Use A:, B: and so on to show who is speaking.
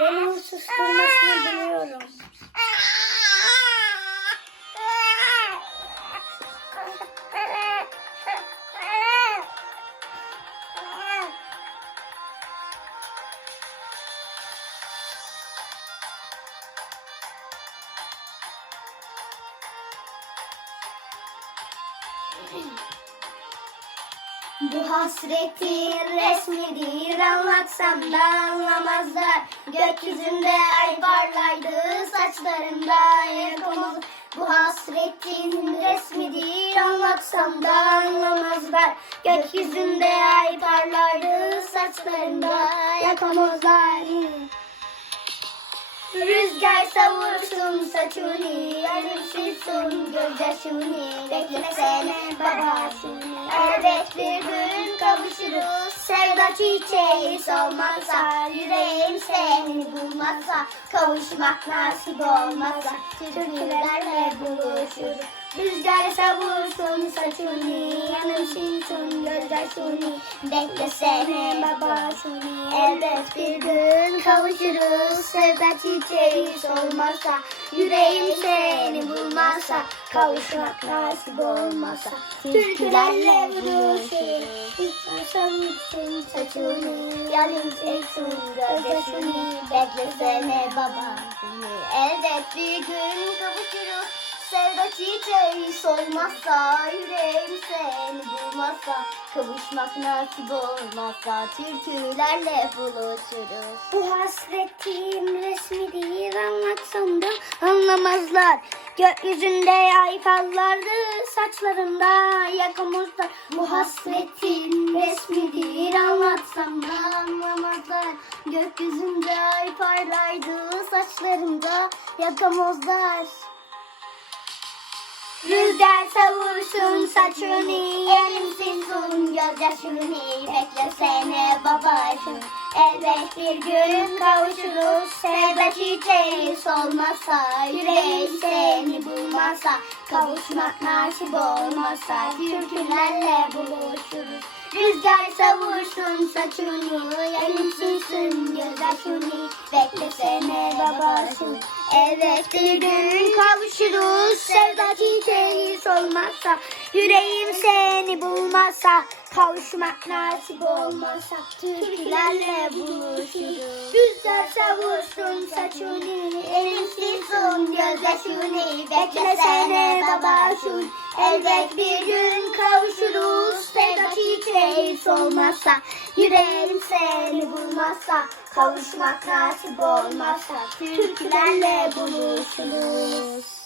A: Benim huysuz kırmasını biliyorum. Mm-hmm.
B: Bu hasretin resmidir anlatsam da anlamazlar. Gökyüzünde ay parlaydı saçlarında yakamaz Bu hasretin resmidir anlatsam da anlamazlar. Gökyüzünde ay parlaydı saçlarında yakamazlar Rüzgar savursun saçını, yarım silsin gözyaşını Beklesene babasını, elbet bir gün kavuşuruz. Sevda çiçeği solmazsa, yüreğim seni bulmazsa Kavuşmak nasip olmazsa, türkülerle buluşuruz. Rüzgar savursun saçını, yanım silsin gözyaşını Beklesene babasını, elbet bir gün kavuşuruz Sevda çiçeği solmazsa, yüreğim seni bulmazsa Kavuşmak nasip olmazsa, türkülerle buluşuruz Rüzgar savursun saçını, yanım silsin gözyaşını Beklesene babasını, elbet bir gün kavuşuruz Sevda çiçeği solmazsa, yüreğim seni bulmazsa Kavuşmak nasip olmazsa, türkülerle buluşuruz
A: Bu hasretin resmidir anlatsam da anlamazlar. Gökyüzünde ay parlardı saçlarında yakamozlar.
B: Bu hasretin resmidir anlatsam da anlamazlar Gökyüzünde ay parlaydı saçlarımda yakamozlar Rüzgar savursun saçını, silsin gözyaşını Beklesene babacığım, elbet bir gün kavuşuruz Sevda çiçeği solmazsa, yüreğim seni bulmazsa Kavuşmak nasip olmazsa, türkülerle buluşuruz. Rüzgar savursun saçını, elim silsin gözyaşını Beklesene babacığım, elbet bir gün kavuşuruz Sevda çiçeği solmazsa, yüreğim seni bulmazsa Kavuşmak nasip olmazsa, türkülerle buluşuruz. Rüzgar savursun saçını, elim silsin gözyaşını Beklesene babacığım, elbet bir gün kavuşuruz Sevda çiçeği solmazsa, yüreğim seni bulmazsa Kavuşmak nasip olmazsa, türkülerle buluşuruz